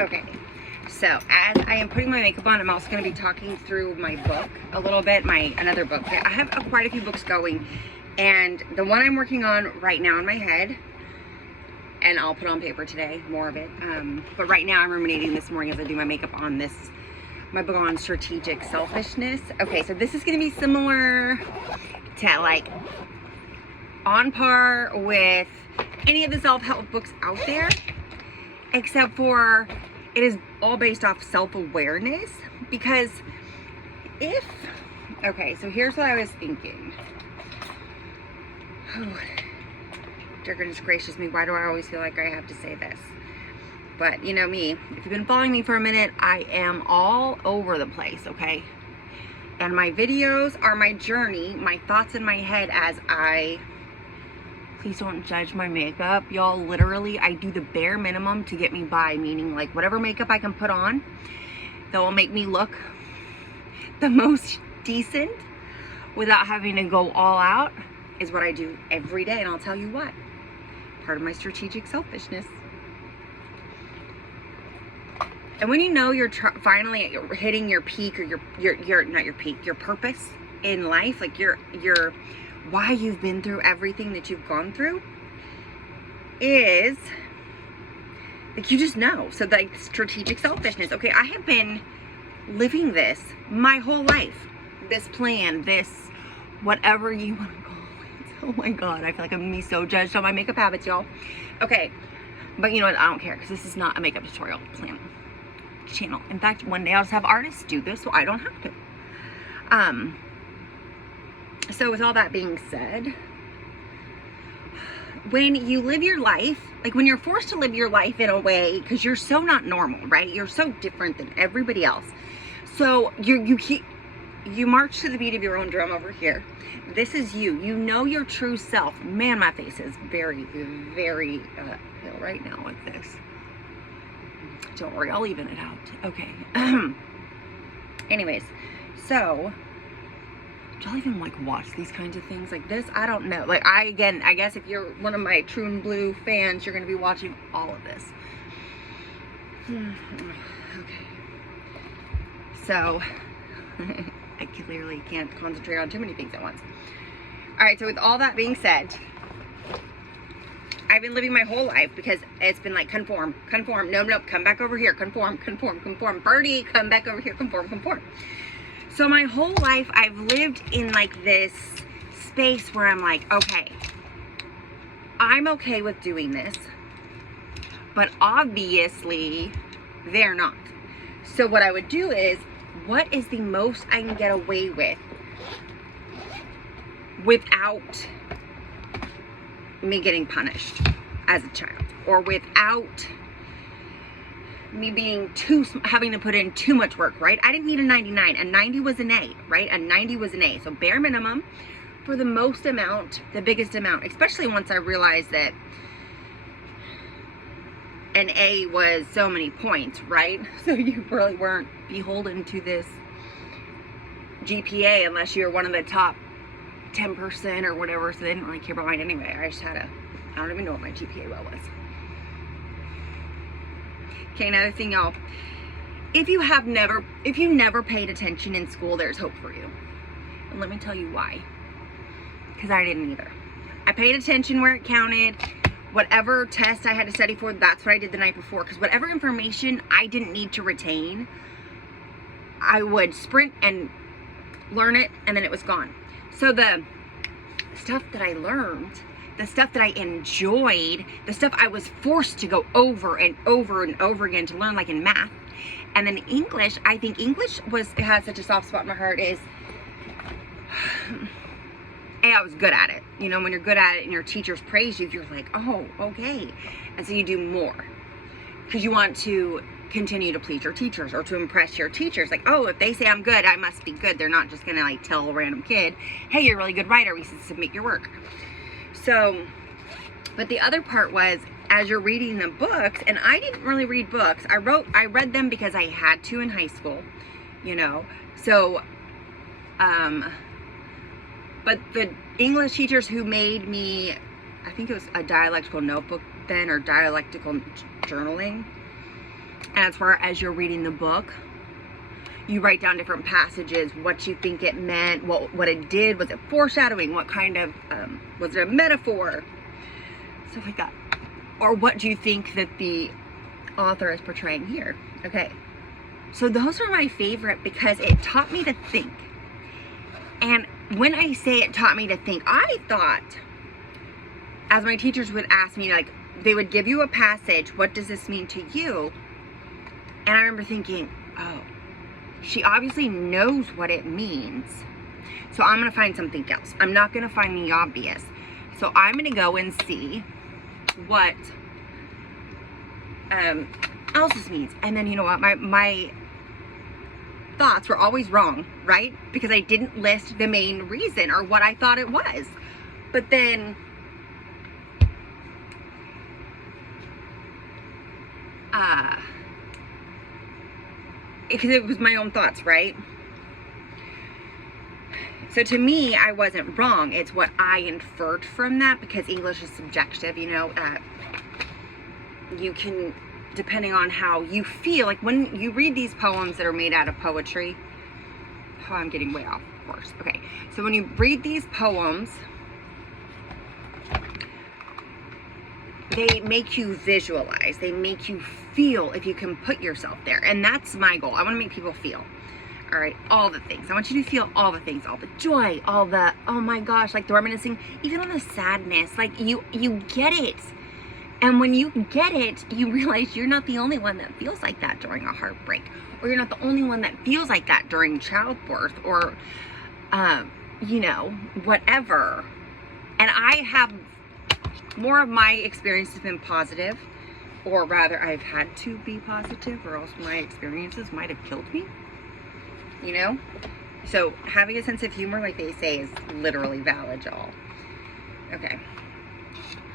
Okay, so as I am putting my makeup on, I'm also going to be talking through my book a little bit, another book. I have quite a few books going, and the one I'm working on right now in my head, and I'll put on paper today, more of it, but right now I'm ruminating this morning as I do my makeup on my book on strategic selfishness. Okay, so this is going to be similar to, like, on par with any of the self-help books out there, except for it is all based off self-awareness. Because okay, so here's what I was thinking. Oh, dear goodness gracious me, why do I always feel like I have to say this? But you know me, if you've been following me for a minute, I am all over the place, okay? And my videos are my journey, my thoughts in my head as please don't judge my makeup, y'all. Literally, I do the bare minimum to get me by, meaning like whatever makeup I can put on that will make me look the most decent without having to go all out is what I do every day. And I'll tell you what, part of my strategic selfishness. And when you know you're finally hitting your peak, or your purpose in life, like your why you've been through everything that you've gone through, is like you just know. So like strategic selfishness. Okay, I have been living this my whole life. This plan, this whatever you want to call it. Oh my God, I feel like I'm gonna be so judged on my makeup habits, y'all. Okay, but you know what? I don't care, because this is not a makeup tutorial channel. In fact, one day I'll just have artists do this so I don't have to. So with all that being said, when you live your life, like when you're forced to live your life in a way, because you're so not normal, right? You're so different than everybody else. So you march to the beat of your own drum over here. This is you. You know your true self. Man, my face is very, very pale right now with this. Don't worry, I'll even it out. Okay. Anyways, so do y'all even like watch these kinds of things like this? I don't know. Like I guess if you're one of my True and Blue fans, you're gonna be watching all of this. Okay. So I clearly can't concentrate on too many things at once. All right. So with all that being said, I've been living my whole life because it's been like conform. Nope, come back over here. Conform. Bertie, come back over here. Conform. So my whole life I've lived in like this space where I'm like, okay, I'm okay with doing this, but obviously they're not. So what I would do is, what is the most I can get away with without me getting punished as a child, or without me being having to put in too much work, right? I didn't need a 99. A 90 was an A, right? A 90 was an A. So bare minimum for the most amount, the biggest amount, especially once I realized that an A was so many points, right? So you really weren't beholden to this GPA unless you're one of the top 10% or whatever. So they didn't really care about mine anyway. I don't even know what my GPA well was. Okay, another thing, y'all. If you never paid attention in school, there's hope for you. And let me tell you why. Because I didn't either. I paid attention where it counted. Whatever test I had to study for, that's what I did the night before. Because whatever information I didn't need to retain, I would sprint and learn it, and then it was gone. So the stuff that I learned, the stuff that I enjoyed, the stuff I was forced to go over and over and over again to learn, like in math. And then English, I think English has such a soft spot in my heart is, I was good at it. You know, when you're good at it and your teachers praise you, you're like, oh, okay. And so you do more because you want to continue to please your teachers or to impress your teachers. Like, oh, if they say I'm good, I must be good. They're not just going to like tell a random kid, hey, you're a really good writer, we should submit your work. So, but the other part was, as you're reading the books, and I didn't really read books. I read them because I had to in high school, you know. So, but the English teachers who made me, I think it was a dialectical notebook then, or dialectical journaling. And as far as you're reading the book, you write down different passages, what you think it meant, what it did, was it foreshadowing, what kind of, was it a metaphor, stuff like that. Or what do you think that the author is portraying here? Okay, so those are my favorite because it taught me to think. And when I say it taught me to think, I thought, as my teachers would ask me, like, they would give you a passage, what does this mean to you? And I remember thinking, oh, she obviously knows what it means. So I'm going to find something else. I'm not going to find the obvious. So I'm going to go and see what else this means. And then, you know what? My thoughts were always wrong, right? Because I didn't list the main reason or what I thought it was. But then because it was my own thoughts, right? So to me, I wasn't wrong. It's what I inferred from that, because English is subjective, you know. You can, depending on how you feel, like when you read these poems that are made out of poetry. Oh, I'm getting way off course. Okay, so when you read these poems, they make you visualize, they make you feel if you can put yourself there. And that's my goal. I want to make people feel, all right, all the things. I want you to feel all the things, all the joy, all the, oh my gosh, like the reminiscing, even all the sadness, like you get it. And when you get it, you realize you're not the only one that feels like that during a heartbreak, or you're not the only one that feels like that during childbirth, or, you know, whatever. And I have, more of my experience has been positive, or rather I've had to be positive, or else my experiences might have killed me, you know? So having a sense of humor, like they say, is literally valid, y'all. Okay.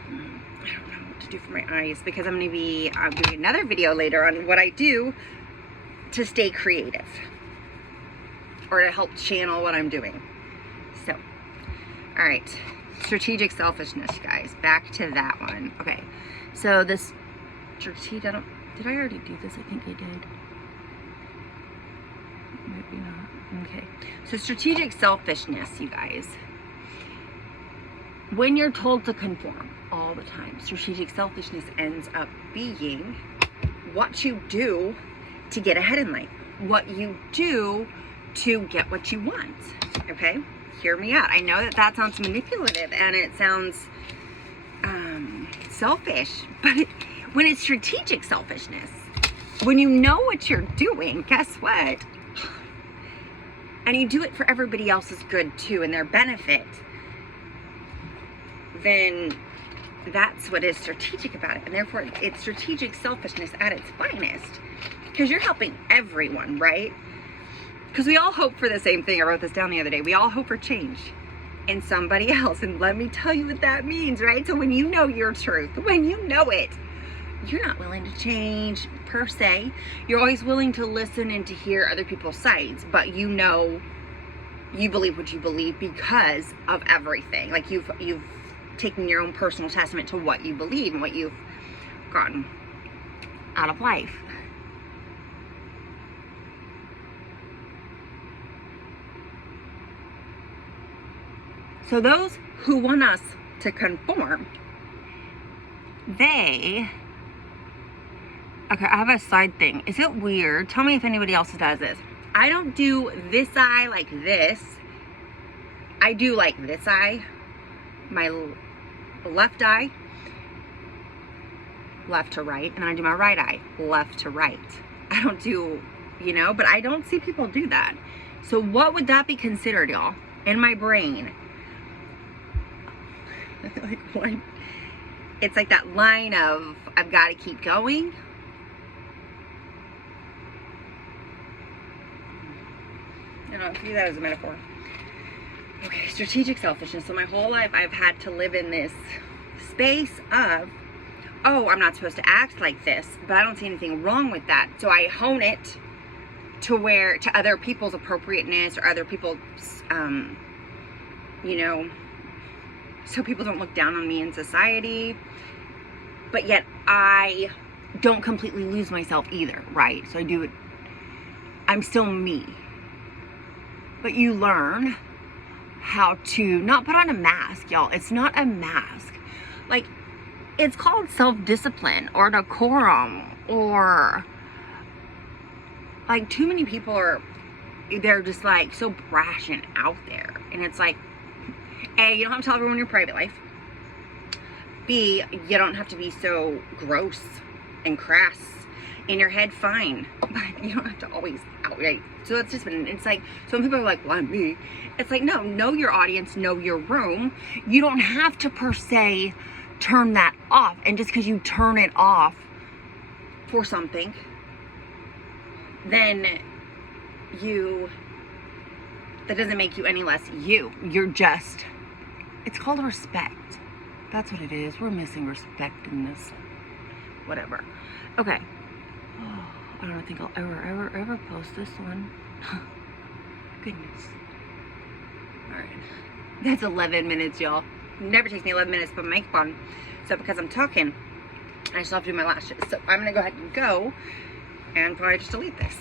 I don't know what to do for my eyes, because I'm doing another video later on what I do to stay creative, or to help channel what I'm doing. So, all right. Strategic selfishness, you guys. Back to that one. Okay. So this strategic, did I already do this? I think I did. Maybe not. Okay. So strategic selfishness, you guys. When you're told to conform all the time, strategic selfishness ends up being what you do to get ahead in life. What you do to get what you want. Okay? Hear me out. I know that sounds manipulative and it sounds selfish, but when it's strategic selfishness, when you know what you're doing, guess what? And you do it for everybody else's good too and their benefit, then that's what is strategic about it. And therefore, it's strategic selfishness at its finest, because you're helping everyone, right? Because we all hope for the same thing. I wrote this down the other day. We all hope for change in somebody else. And let me tell you what that means, right? So when you know your truth, when you know it, you're not willing to change per se. You're always willing to listen and to hear other people's sides. But you know, you believe what you believe because of everything. Like you've taken your own personal testament to what you believe and what you've gotten out of life. So those who want us to conform, okay, I have a side thing. Is it weird? Tell me if anybody else does this. I don't do this eye like this. I do like this eye, my left eye, left to right, and then I do my right eye, left to right. I don't do, you know, but I don't see people do that. So what would that be considered, y'all? In my brain. Like one, it's like that line of I've got to keep going. I don't view that as a metaphor. Okay, strategic selfishness. So my whole life I've had to live in this space of, oh, I'm not supposed to act like this, but I don't see anything wrong with that. So I hone it to other people's appropriateness, or other people's, you know, so people don't look down on me in society. But yet I don't completely lose myself either, right? So I do it, I'm still me. But you learn how to not put on a mask, y'all. It's not a mask. Like, it's called self-discipline or decorum, or like, too many people are, they're just like so brash and out there. And it's like, A, you don't have to tell everyone your private life. B, you don't have to be so gross and crass. In your head, fine, but you don't have to always outright. So that's just been, it's like, so when people are like, well, I'm me, it's like, no, know your audience, know your room. You don't have to per se turn that off. And just because you turn it off for something, then that doesn't make you any less you. You're just, it's called respect. That's what it is. We're missing respect in this. Whatever. Okay. I don't think I'll ever post this one. Goodness. Alright. That's 11 minutes, y'all. Never takes me 11 minutes to put my makeup on. So because I'm talking, I still have to do my lashes. So I'm going to go ahead and go and probably just delete this.